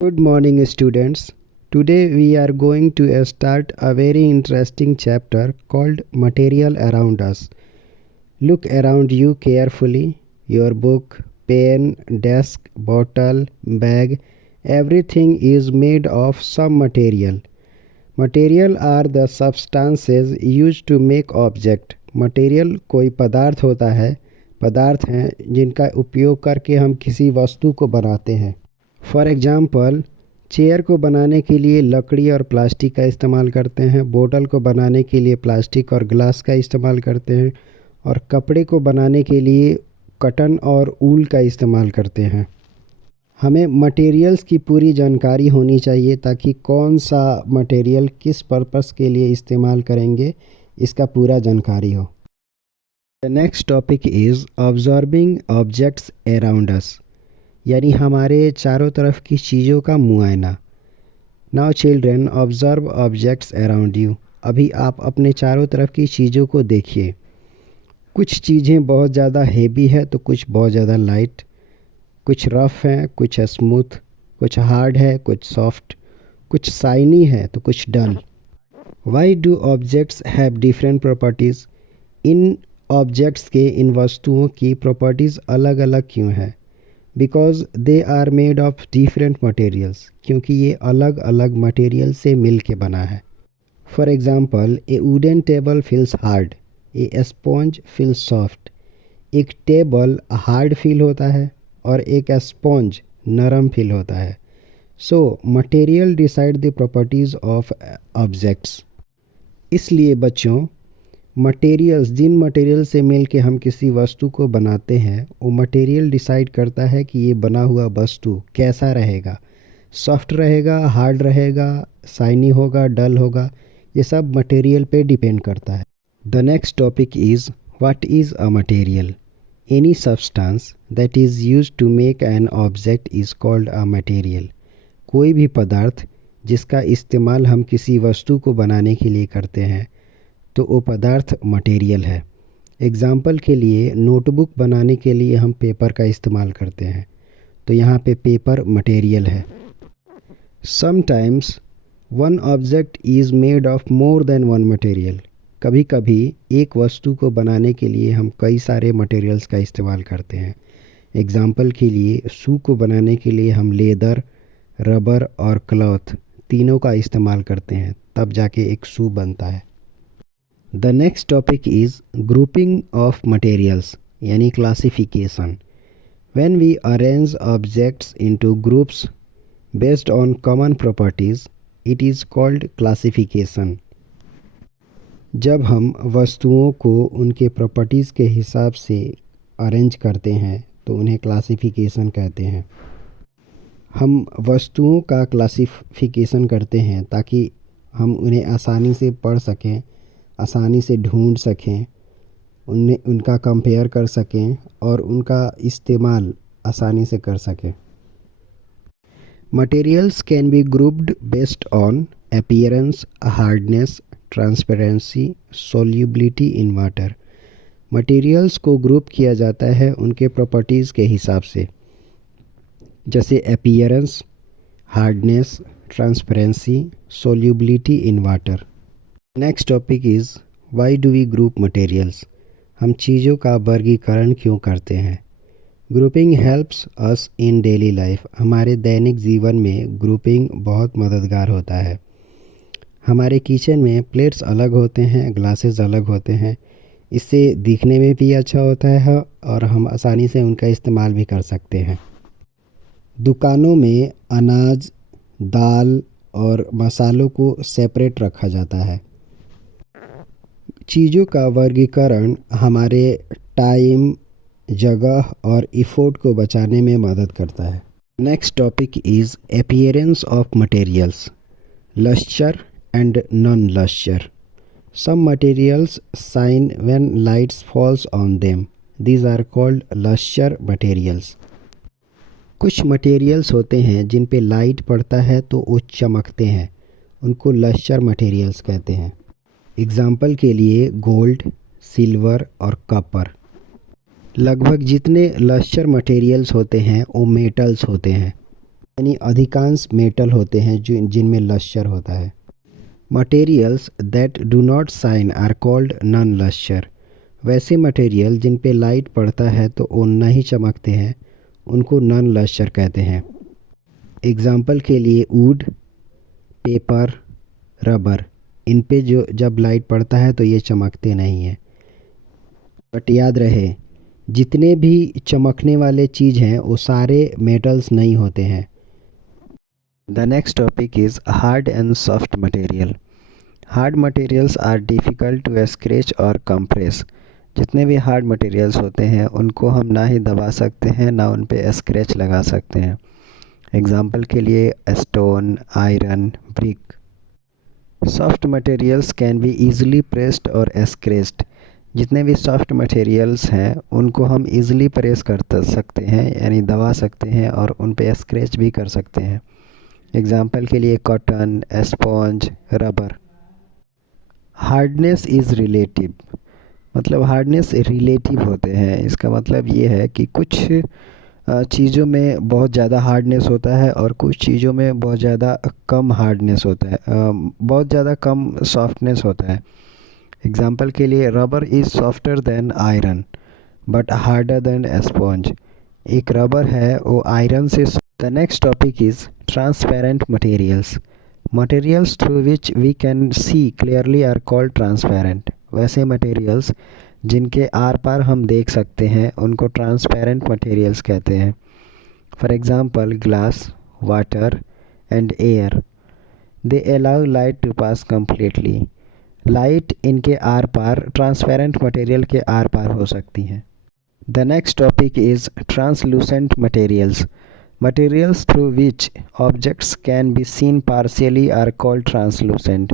Good morning, students. Today we are going to start a very interesting chapter called Material Around Us. Look around you carefully. Your book, pen, desk, bottle, bag, everything is made of some material. Material are the substances used to make object. Material कोई पदार्थ होता है, पदार्थ हैं जिनका उपयोग करके हम किसी वस्तु को बनाते हैं। फॉर एग्ज़ाम्पल, चेयर को बनाने के लिए लकड़ी और प्लास्टिक का इस्तेमाल करते हैं, बोतल को बनाने के लिए प्लास्टिक और ग्लास का इस्तेमाल करते हैं और कपड़े को बनाने के लिए कॉटन और ऊल का इस्तेमाल करते हैं। हमें मटेरियल्स की पूरी जानकारी होनी चाहिए ताकि कौन सा मटेरियल किस पर्पस के लिए इस्तेमाल करेंगे इसका पूरा जानकारी हो। The next topic is observing objects around us, यानी हमारे चारों तरफ की चीज़ों का मुआयना। Now children observe objects around you. अभी आप अपने चारों तरफ की चीज़ों को देखिए। कुछ चीज़ें बहुत ज़्यादा हेवी है तो कुछ बहुत ज़्यादा लाइट, कुछ रफ़ हैं, कुछ स्मूथ, कुछ हार्ड है, कुछ सॉफ्ट, कुछ शाइनी है तो कुछ dull. Why do objects have different properties? इन ऑब्जेक्ट्स के, इन वस्तुओं की प्रॉपर्टीज़ अलग अलग क्यों है? Because they are made of different materials, क्योंकि ये अलग अलग मटेरियल से मिल के बना है। For example, A wooden table feels hard, A sponge feels soft. एक टेबल हार्ड फील होता है और एक स्पॉन्ज नरम फील होता है। So material decide the properties of objects. इसलिए बच्चों, मटेरियल्स, जिन मटेरियल से मिल के हम किसी वस्तु को बनाते हैं, वो मटेरियल डिसाइड करता है कि ये बना हुआ वस्तु कैसा रहेगा। सॉफ्ट रहेगा, हार्ड रहेगा, शाइनी होगा, डल होगा, ये सब मटेरियल पे डिपेंड करता है। The next topic is what is a material? Any substance that is used to make an object is called a material. कोई भी पदार्थ जिसका इस्तेमाल हम किसी वस्तु को बनाने के लिए करते हैं तो वो पदार्थ मटेरियल है। एग्ज़ाम्पल के लिए, नोटबुक बनाने के लिए हम पेपर का इस्तेमाल करते हैं, तो यहाँ पे पेपर मटेरियल है। Sometimes one object is made of more than one material. कभी कभी एक वस्तु को बनाने के लिए हम कई सारे मटेरियल्स का इस्तेमाल करते हैं। एग्ज़ाम्पल के लिए, शू को बनाने के लिए हम लेदर, रबर और क्लॉथ तीनों का इस्तेमाल करते हैं, तब जाके एक शू बनता है। The next topic is grouping of materials, यानी classification. When we arrange objects into groups based on common properties, it is called classification. जब हम वस्तुओं को उनके प्रॉपर्टीज़ के हिसाब से अरेंज करते हैं तो उन्हें क्लासिफिकेशन कहते हैं। हम वस्तुओं का क्लासिफिकेशन करते हैं ताकि हम उन्हें आसानी से पढ़ सकें, आसानी से ढूंढ सकें, उनका कंपेयर कर सकें और उनका इस्तेमाल आसानी से कर सकें। Materials can be grouped based on appearance, hardness, transparency, solubility in water. Materials को ग्रुप किया जाता है उनके प्रॉपर्टीज़ के हिसाब से, जैसे appearance, hardness, transparency, solubility in water. Next topic is why do we group materials? हम चीज़ों का वर्गीकरण क्यों करते हैं? Grouping helps us in daily life. हमारे दैनिक जीवन में ग्रुपिंग बहुत मददगार होता है। हमारे किचन में प्लेट्स अलग होते हैं, ग्लासेस अलग होते हैं, इससे दिखने में भी अच्छा होता है और हम आसानी से उनका इस्तेमाल भी कर सकते हैं। दुकानों में अनाज, दाल और मसालों को सेपरेट रखा जाता है। चीज़ों का वर्गीकरण हमारे टाइम, जगह और इफ़ोर्ट को बचाने में मदद करता है। Next topic is appearance of materials, lustre and non lustre. Some materials shine when lights falls on them, these are called lustre materials. कुछ मटेरियल्स होते हैं जिन पे लाइट पड़ता है तो वो चमकते हैं, उनको लस्चर मटेरियल्स कहते हैं। एग्ज़ाम्पल के लिए गोल्ड, सिल्वर और कॉपर। लगभग जितने लस्चर मटेरियल्स होते हैं वो मेटल्स होते हैं। यानी अधिकांश मेटल होते हैं जिनमें लश्चर होता है। Materials that do not shine are called non lustre. वैसे मटेरियल जिन पे लाइट पड़ता है तो वो नहीं चमकते हैं, उनको नॉन लश्चर कहते हैं। एग्जाम्पल के लिए वुड, पेपर, रबर, इन पे जो जब लाइट पड़ता है तो ये चमकते नहीं हैं। बट याद रहे, जितने भी चमकने वाले चीज़ हैं वो सारे मेटल्स नहीं होते हैं। The next topic is hard and soft material. Hard materials are difficult to scratch और कंप्रेस। जितने भी हार्ड मटेरियल्स होते हैं उनको हम ना ही दबा सकते हैं ना उन पे स्क्रैच लगा सकते हैं। एग्जाम्पल के लिए stone, iron, brick. Soft materials can B easily pressed और स्क्रैच्ड। जितने भी सॉफ्ट मटेरियल्स हैं उनको हम ईज़िली प्रेस कर सकते हैं, यानी दबा सकते हैं, और उन पे स्क्रैच भी कर सकते हैं। एग्जाम्पल के लिए cotton, sponge, rubber. Hardness is relative, मतलब हार्डनेस रिलेटिव होते हैं। इसका मतलब ये है कि कुछ चीज़ों में बहुत ज़्यादा हार्डनेस होता है और कुछ चीज़ों में बहुत ज़्यादा कम हार्डनेस होता है, बहुत ज़्यादा कम सॉफ्टनेस होता है। एग्जाम्पल के लिए rubber is softer than iron but harder than sponge. एक रबर है वो आयरन से। The next topic is transparent materials. Materials through which we can see clearly are called transparent. वैसे मटेरियल्स जिनके आर पार हम देख सकते हैं उनको ट्रांसपेरेंट मटेरियल्स कहते हैं। For example glass, water and air, they allow light to pass completely. Light इनके आर पार ट्रांसपेरेंट मटेरियल के आर पार हो सकती हैं। The next topic is translucent materials. Materials through which objects can be seen partially are called translucent.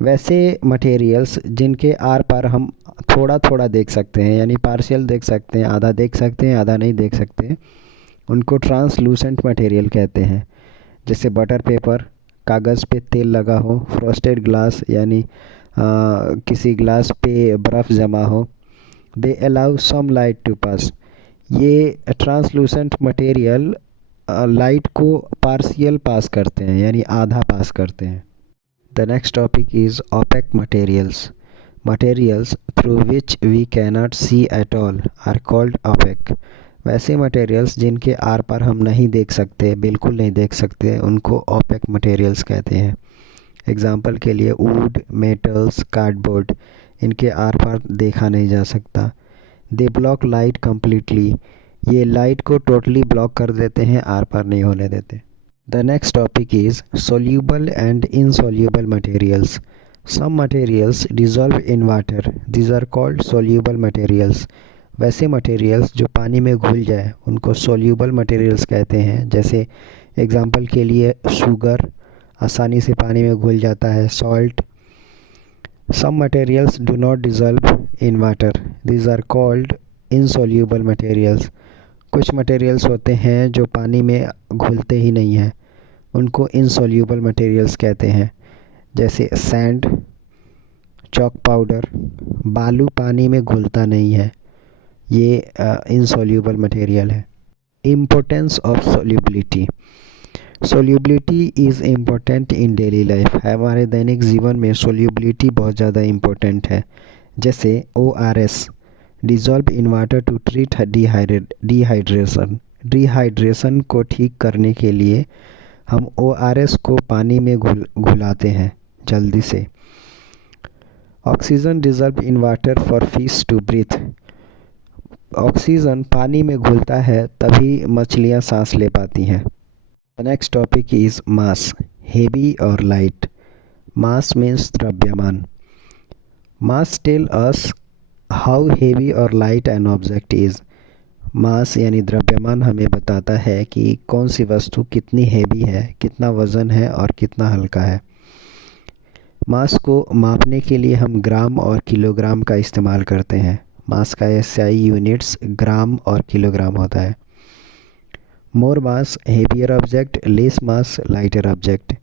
वैसे materials जिनके आर पार हम थोड़ा थोड़ा देख सकते हैं, यानी पार्शियल देख सकते हैं, आधा देख सकते हैं, आधा नहीं देख सकते, उनको ट्रांसलूसेंट मटेरियल कहते हैं। जैसे बटर पेपर, कागज़ पे तेल लगा हो, फ्रॉस्टेड ग्लास यानी किसी ग्लास पे बर्फ़ जमा हो। They allow some light to pass. ये ट्रांसलूसेंट मटेरियल लाइट को पार्शियल पास करते हैं, यानी आधा पास करते हैं। The next topic is opaque materials. Materials through which we cannot see at all are called opaque. वैसे मटेरियल्स जिनके आर पार हम नहीं देख सकते, बिल्कुल नहीं देख सकते, उनको ओपेक मटेरियल्स कहते हैं। एग्जाम्पल के लिए वुड, मेटल्स, कार्डबोर्ड, इनके आर पार देखा नहीं जा सकता। They block light completely. ये लाइट को टोटली ब्लॉक कर देते हैं, आर पार नहीं होने देते। The next topic is soluble and insoluble materials. Some materials dissolve in water, these are called soluble materials. वैसे मटेरियल्स जो पानी में घुल जाए उनको सोल्यूबल मटेरियल्स कहते हैं। जैसे एग्जाम्पल के लिए शुगर आसानी से पानी में घुल जाता है, salt. Some materials do not dissolve in water, these are called insoluble materials. कुछ मटेरियल्स होते हैं जो पानी में घुलते ही नहीं हैं, उनको इनसोल्यूबल मटेरियल्स कहते हैं। जैसे सैंड, चॉक पाउडर, बालू पानी में घुलता नहीं है, ये इनसोल्यूबल मटेरियल है। Importance of solubility. Solubility is important in daily life. हमारे दैनिक जीवन में सोल्यूबिलिटी बहुत ज़्यादा इम्पोर्टेंट है। जैसे ORS, dissolve in water to treat dehydration. Dehydration को ठीक करने के लिए हम ORS को पानी में घुलाते हैं जल्दी से। Oxygen dissolve in water for fish to breathe. Oxygen पानी में घुलता है तभी मछलियाँ सांस ले पाती हैं। The next topic is mass, heavy और लाइट। मास मीन्स द्रव्यमान। मास टेल अस हाउ हेवी और लाइट एन ऑब्जेक्ट इज़। मास यानी द्रव्यमान हमें बताता है कि कौन सी वस्तु कितनी हेवी है, कितना वज़न है और कितना हल्का है। मास को मापने के लिए हम ग्राम और किलोग्राम का इस्तेमाल करते हैं। मास का SI यूनिट्स ग्राम और किलोग्राम होता है। More mass heavier object, less mass lighter object.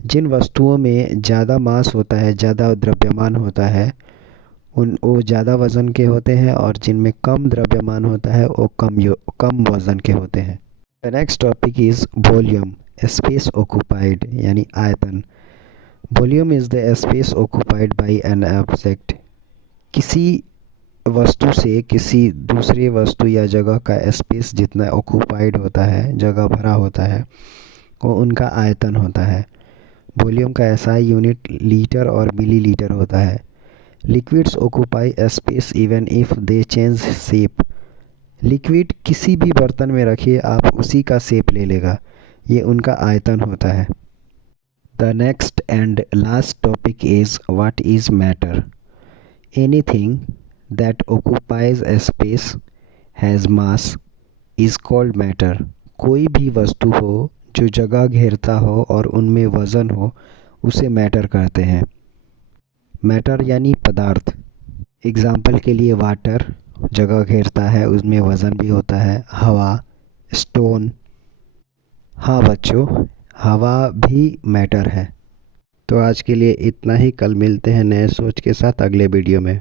जिन वस्तुओं में ज़्यादा मास होता है, ज़्यादा द्रव्यमान होता है, वो ज़्यादा वज़न के होते हैं, और जिनमें कम द्रव्यमान होता है वो कम वज़न के होते हैं। The next topic is volume, space occupied यानी आयतन। Volume is the space occupied by an object. किसी वस्तु से किसी दूसरे वस्तु या जगह का स्पेस जितना ऑक्यूपाइड होता है, जगह भरा होता है, वो उनका आयतन होता है। वॉल्यूम का एसआई यूनिट लीटर और मिलीलीटर होता है। Liquids occupy space even if they change shape. Liquid किसी भी बर्तन में रखिए आप उसी का शेप ले लेगा, ये उनका आयतन होता है। The next and last topic is what is matter. Anything that occupies a space has mass is called matter। कोई भी वस्तु हो जो जगह घेरता हो और उनमें वज़न हो उसे मैटर कहते हैं। मैटर यानी पदार्थ। एग्जाम्पल के लिए वाटर जगह घेरता है, उसमें वज़न भी होता है। हवा, स्टोन। हाँ बच्चों, हवा भी मैटर है। तो आज के लिए इतना ही, कल मिलते हैं नए सोच के साथ अगले वीडियो में।